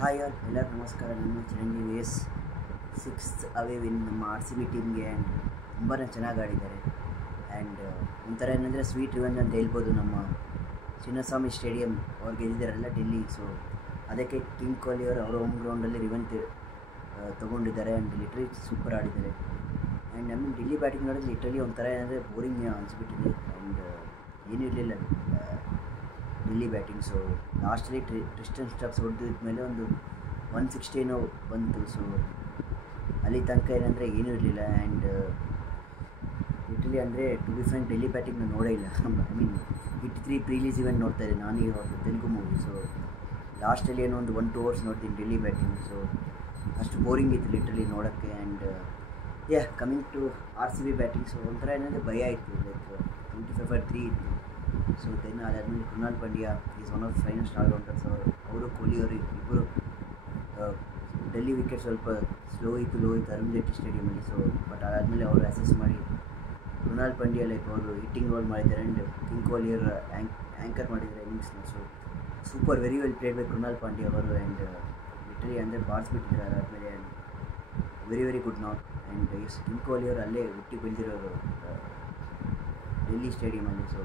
Hi all ಎಲ್ಲರಿಗೂ ನಮಸ್ಕಾರ. ನನ್ನ ಚಿರಂಜೀವಿ ಎಸ್ ಸಿಕ್ಸ್ತ್ ಅವೇ ವಿನ್ ನಮ್ಮ ಆರ್ ಸಿ ಬಿ ಟೀಮ್ಗೆ. ಆ್ಯಂಡ್ ತುಂಬಾ ಚೆನ್ನಾಗಿ ಆಡಿದ್ದಾರೆ. ಆ್ಯಂಡ್ ಒಂಥರ ಏನಂದರೆ ಸ್ವೀಟ್ ರಿವೆಂಜ್ ಅಂತ ಹೇಳ್ಬೋದು. ನಮ್ಮ ಚಿನ್ನಸ್ವಾಮಿ ಸ್ಟೇಡಿಯಂ ಅವ್ರು ಗೆದ್ದಿದ್ದಾರಲ್ಲ ಡೆಲ್ಲಿ, ಸೊ ಅದಕ್ಕೆ ಕಿಂಗ್ ಕೊಹ್ಲಿ ಅವರು ಅವರ ಹೋಮ್ ಗ್ರೌಂಡಲ್ಲಿ ರಿವೆಂಜ್ ತೊಗೊಂಡಿದ್ದಾರೆ. ಆ್ಯಂಡ್ ಲಿಟ್ರಲಿ ಸೂಪರ್ ಆಡಿದ್ದಾರೆ. ಆ್ಯಂಡ್ ನಮ್ಮ ಡೆಲ್ಲಿ ಬ್ಯಾಟಿಂಗ್ ನೋಡಿದ್ರೆ ಲಿಟ್ರಲಿ ಒಂಥರ ಏನಂದರೆ ಬೋರಿಂಗ್ ಅನಿಸ್ಬಿಟ್ಟಿದೆ. ಆ್ಯಂಡ್ ಏನೂ ಇರಲಿಲ್ಲ ಡೆಲ್ಲಿ ಬ್ಯಾಟಿಂಗ್. ಸೊ ಲಾಸ್ಟಲ್ಲಿ ಟ್ರಿಸ್ಟನ್ ಸ್ಟಬ್ಸ್ ಹೊಡೆದಿದ್ಮೇಲೆ ಒಂದು 160 ಬಂತು. ಸೊ ಅಲ್ಲಿ ತನಕ ಏನಂದರೆ ಏನೂ ಇರಲಿಲ್ಲ. ಆ್ಯಂಡ್ ಲಿಟ್ರಲಿ ಅಂದರೆ to be frank Delhi batting ನಾನು ನೋಡೇ ಇಲ್ಲ. I mean hit 3 prerelease event ನೋಡ್ತಾ ಇದ್ದೆ ನಾನು, ಇವಾಗ ತೆಲುಗು ಮೂವಿ. ಸೊ ಲಾಸ್ಟಲ್ಲಿ ಏನೋ ಒಂದು 1-2 ಅವರ್ಸ್ ನೋಡ್ತೀನಿ ಡೆಲ್ಲಿ ಬ್ಯಾಟಿಂಗ್. ಸೊ ಅಷ್ಟು ಬೋರಿಂಗ್ ಇತ್ತು ಲಿಟ್ರಲಿ ನೋಡೋಕ್ಕೆ. And coming to R C B batting, so ಒಂಥರ ಏನಂದರೆ ಭಯ ಇತ್ತು. ಲೈಕ್ 25/3 ಇತ್ತು. ಸೊ ದೆನ್ ಅದಾದಮೇಲೆ Krunal Pandya is one of finest allrounders. ಅವರು ಕೊಹ್ಲಿ ಅವರು ಇಬ್ಬರು ಡೆಲ್ಲಿ ವಿಕೆಟ್ ಸ್ವಲ್ಪ ಲೋ ಇತ್ತು ಅರುಣ್ ಜೇಟ್ಲಿ ಸ್ಟೇಡಿಯಮಲ್ಲಿ. ಸೊ ಬಟ್ ಅದಾದಮೇಲೆ ಅವರು ಅಸೆಸ್ ಮಾಡಿ ಕೃಣಾಲ್ ಪಾಂಡ್ಯ ಲೈಕ್ ಅವರು ಹಿಟ್ಟಿಂಗ್ ರೋಲ್ ಮಾಡಿದ್ದಾರೆ. ಆ್ಯಂಡ್ ಕಿಂಗ್ ಕೊಹ್ಲಿ ಅವರು ಆ್ಯಂಕರ್ ಮಾಡಿದ್ದಾರೆ ಇನ್ನಿಂಗ್ಸ್ನ. So super very well played by Krunal Pandya ಅವರು. ಆ್ಯಂಡ್ ಲಿಟ್ರಲಿ ಅಂದರೆ ಬಾರಿಸ್ಬಿಟ್ಟಿದ್ದಾರೆ ಅದಾದಮೇಲೆ. And very very good knock. And king Kohli ಅವರು ಅಲ್ಲೇ ಹುಟ್ಟಿ ಬೆಳೆದಿರೋರು ಡೆಲ್ಲಿ ಸ್ಟೇಡಿಯಮಲ್ಲಿ. ಸೊ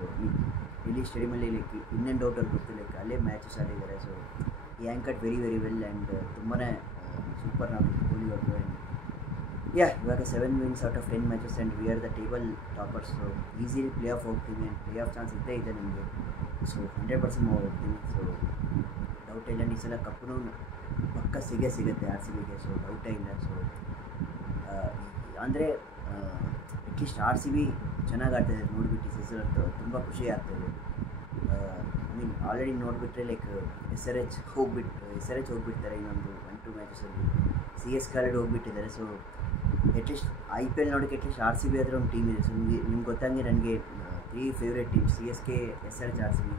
ಡೆಲ್ಲಿ ಸ್ಟೇಡಿಯಮಲ್ಲಿ ಲೈಕ್ ಇನ್ ಆ್ಯಂಡ್ ಔಟ್ ಅವ್ರು ಗೊತ್ತು, ಲೈಕ್ ಅಲ್ಲೇ ಮ್ಯಾಚಸ್ ಆಡಿದ್ದಾರೆ. ಸೊ ಈ anchored very very well. And ತುಂಬಾ ಸೂಪರ್ ಆಗಿತ್ತು ಕೊಹ್ಲಿ ಅವ್ರದ್ದು. ಆ್ಯಂಡ್ ಇವಾಗ 7 wins out of 10 matches and we are the table toppers. So easily play of ಹೋಗ್ತೀವಿ. ಆ್ಯಂಡ್ ಪ್ಲೇ ಆಫ್ ಚಾನ್ಸ್ ಇದ್ದೇ ಇದೆ ನಮಗೆ. ಸೊ 100% ಹೋಗ್ತೀನಿ. ಸೊ ಡೌಟ್ ಇಲ್ಲ, ಈ ಸಲ ಕಪ್ಪು ಪಕ್ಕ ಸಿಗುತ್ತೆ ಆರ್ ಸಿ ಬಿಗೆ. ಸೊ ಡೌಟೇ ಇಲ್ಲ. ಸೊ ಅಂದರೆ ಅಟ್ಲೀಸ್ಟ್ ಆರ್ ಸಿ ಬಿ ಚೆನ್ನಾಗಿ ಆಡ್ತಾಯಿದ್ದಾರೆ ನೋಡಿಬಿಟ್ಟು ಸೀಸನ್ ತುಂಬ ಖುಷಿ ಆಗ್ತಾಯಿದೆ. ಐ ಮೀನ್ ಆಲ್ರೆಡಿ ನೋಡಿಬಿಟ್ರೆ ಲೈಕ್ ಎಸ್ ಆರ್ ಎಚ್ ಹೋಗ್ಬಿಡ್ತಾರೆ ಇನ್ನೊಂದು 1-2 ಮ್ಯಾಚಸಲ್ಲಿ. ಸಿ ಎಸ್ ಕೆ ಆಲ್ರೆಡಿ ಹೋಗ್ಬಿಟ್ಟಿದ್ದಾರೆ. So at least I P L ನೋಡೋಕ್ಕೆ ಅಟ್ಲೀಸ್ಟ್ ಆರ್ ಸಿ ಬಿ ಆದರೆ ಒಂದು ಟೀಮ್ ಇದೆ. ಸೊ ನಿಮ್ಗೆ ಗೊತ್ತಂಗೆ ನನಗೆ 3 favourite teams C S K, S R H, R C B,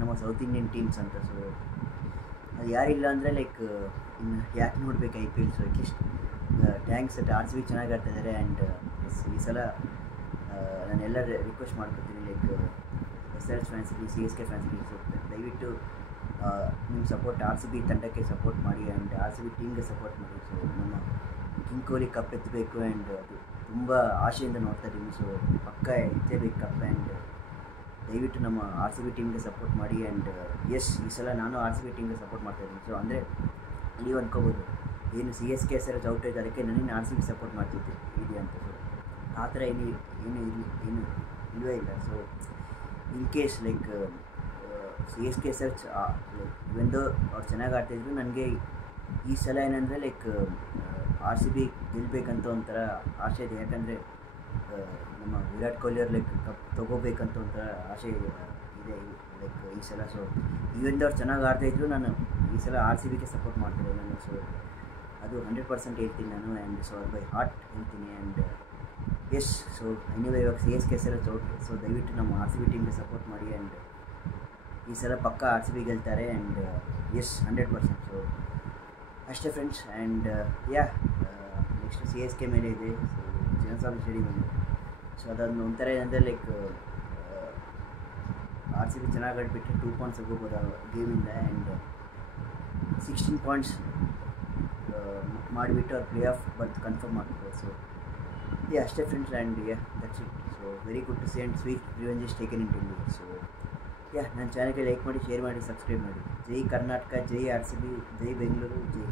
ನಮ್ಮ ಸೌತ್ ಇಂಡಿಯನ್ ಟೀಮ್ಸ್ ಅಂತ. ಸೊ ಅದು ಯಾರಿಲ್ಲ ಅಂದರೆ ಲೈಕ್ ಇನ್ನು ಯಾಕೆ ನೋಡಬೇಕು I P L. So at least thanks at R C B ಚೆನ್ನಾಗಿ ಆಡ್ತಾಯಿದ್ದಾರೆ. ಆ್ಯಂಡ್ ಈ ಸಲ ನಾನೆಲ್ಲ ರಿಕ್ವೆಸ್ಟ್ ಮಾಡ್ಕೊತೀನಿ ಲೈಕ್ ಎಸ್ ಆರ್ ಎಚ್ ಫ್ಯಾನ್ಸ್ಗೆ, ಸಿ ಎಸ್ ಕೆ ಫ್ಯಾನ್ಸ್ಗೆ. ಸೊ ದಯವಿಟ್ಟು ನಿಮ್ಮ ಸಪೋರ್ಟ್ ಆರ್ ಸಿ ಬಿ ತಂಡಕ್ಕೆ ಸಪೋರ್ಟ್ ಮಾಡಿ. ಆ್ಯಂಡ್ ಆರ್ ಸಿ ಬಿ ಟೀಮ್ಗೆ ಸಪೋರ್ಟ್ ಮಾಡಿ. ಸೊ ನಮ್ಮ ಕಿಂಗ್ ಕೊಹ್ಲಿ ಕಪ್ ಎತ್ತಬೇಕು. ಆ್ಯಂಡ್ ಅದು ತುಂಬ ಆಶೆಯಿಂದ ನೋಡ್ತಾ ಇದ್ದೀವಿ. ಸೊ ಪಕ್ಕ ಎತ್ತಬೇಕು ಕಪ್. ಆ್ಯಂಡ್ ದಯವಿಟ್ಟು ನಮ್ಮ ಆರ್ ಸಿ ಬಿ ಟೀಮ್ಗೆ ಸಪೋರ್ಟ್ ಮಾಡಿ. ಆ್ಯಂಡ್ ಈ ಸಲ ನಾನು ಆರ್ ಸಿ ಬಿ ಟೀಮ್ಗೆ ಸಪೋರ್ಟ್ ಮಾಡ್ತಾಯಿದ್ದೀನಿ. ಸೊ ಅಂದರೆ ನೀವು ಅಂದ್ಕೋಬೋದು ಏನು C S K S R H out ಆಯಿತು ಅದಕ್ಕೆ ನನಗೆ ಆರ್ ಸಿ ಬಿ ಸಪೋರ್ಟ್ ಮಾಡ್ತಿದ್ದೆ ಇದೆ ಅಂತ. ಸೊ ಆ ಥರ ಏನು ಇಲ್ಲವೇ ಇಲ್ಲ. So in case like C S K S R H like ಇವೆಂದು ಅವ್ರು ಚೆನ್ನಾಗಿ ಆಡ್ತಾಯಿದ್ರು, ನನಗೆ ಈ ಸಲ ಏನಂದರೆ ಲೈಕ್ ಆರ್ ಸಿ ಬಿ ಗೆಲ್ಲಬೇಕಂತ ಒಂಥರ ಆಸೆ ಇದೆ. ಯಾಕಂದರೆ ನಮ್ಮ ವಿರಾಟ್ ಕೊಹ್ಲಿ ಅವ್ರು ಲೈಕ್ ಕಪ್ ತೊಗೋಬೇಕಂತ ಒಂಥರ ಆಸೆ ಇದೆ ಲೈಕ್ ಈ ಸಲ. ಸೊ ಇವೆಂದು ಅವ್ರು ಚೆನ್ನಾಗಿ ಆಡ್ತಾಯಿದ್ರು, ನಾನು ಈ ಸಲ ಆರ್ ಸಿ ಬಿಗೆ ಸಪೋರ್ಟ್ ಮಾಡ್ತಿದ್ದೆ ನಾನು. ಸೊ ಅದು 100% ಹೇಳ್ತೀನಿ ನಾನು. ಆ್ಯಂಡ್ ಸೊ ಅದು ಬೈ ಹಾರ್ಟ್ ಹೇಳ್ತೀನಿ. ಆ್ಯಂಡ್ ಸೊ ಎನಿವೇ ಇವಾಗ C S K S R H out. So ದಯವಿಟ್ಟು ನಮ್ಮ ಆರ್ ಸಿ ಬಿ ಟೀಮ್ಗೆ ಸಪೋರ್ಟ್ ಮಾಡಿ. ಆ್ಯಂಡ್ ಈ ಸಲ ಪಕ್ಕ ಆರ್ ಸಿ ಬಿ ಗೆಲ್ತಾರೆ. ಆ್ಯಂಡ್ 100%. ಸೊ ಅಷ್ಟೇ friends. And next C S K ಮೇಲೆ ಇದೆ. ಸೊ ಚಿನ್ನಸ್ವಾಮಿ ಸ್ಟೇಡಿಯಮಲ್ಲಿ. ಸೊ ಅದೊಂದು ಒಂಥರ ಏನಂದರೆ ಲೈಕ್ ಆರ್ ಸಿ ಬಿ ಚೆನ್ನಾಗಿ ಆಡಿಬಿಟ್ರೆ 2 ಪಾಯಿಂಟ್ಸ್ ಹೋಗ್ಬೋದು ಆ ಗೇಮಿಂದ. ಆ್ಯಂಡ್ 16 ಪಾಯಿಂಟ್ಸ್ ಮಾಡಿಬಿಟ್ಟು ಅವ್ರು ಪ್ಲೇ ಆಫ್ ಬರ್ತ್ ಕನ್ಫರ್ಮ್ ಮಾಡ್ತಾರೆ. ಸೊ ಅಷ್ಟೇ friends. And that's it. So very good to see and sweet revenge is taken in Delhi. So ನನ್ನ ಚಾನಲ್ಗೆ ಲೈಕ್ ಮಾಡಿ, ಶೇರ್ ಮಾಡಿ, ಸಬ್ಸ್ಕ್ರೈಬ್ ಮಾಡಿ. ಜೈ ಕರ್ನಾಟಕ, ಜೈ ಆರ್ ಸಿ ಬಿ, ಜೈ ಬೆಂಗಳೂರು, ಜೈ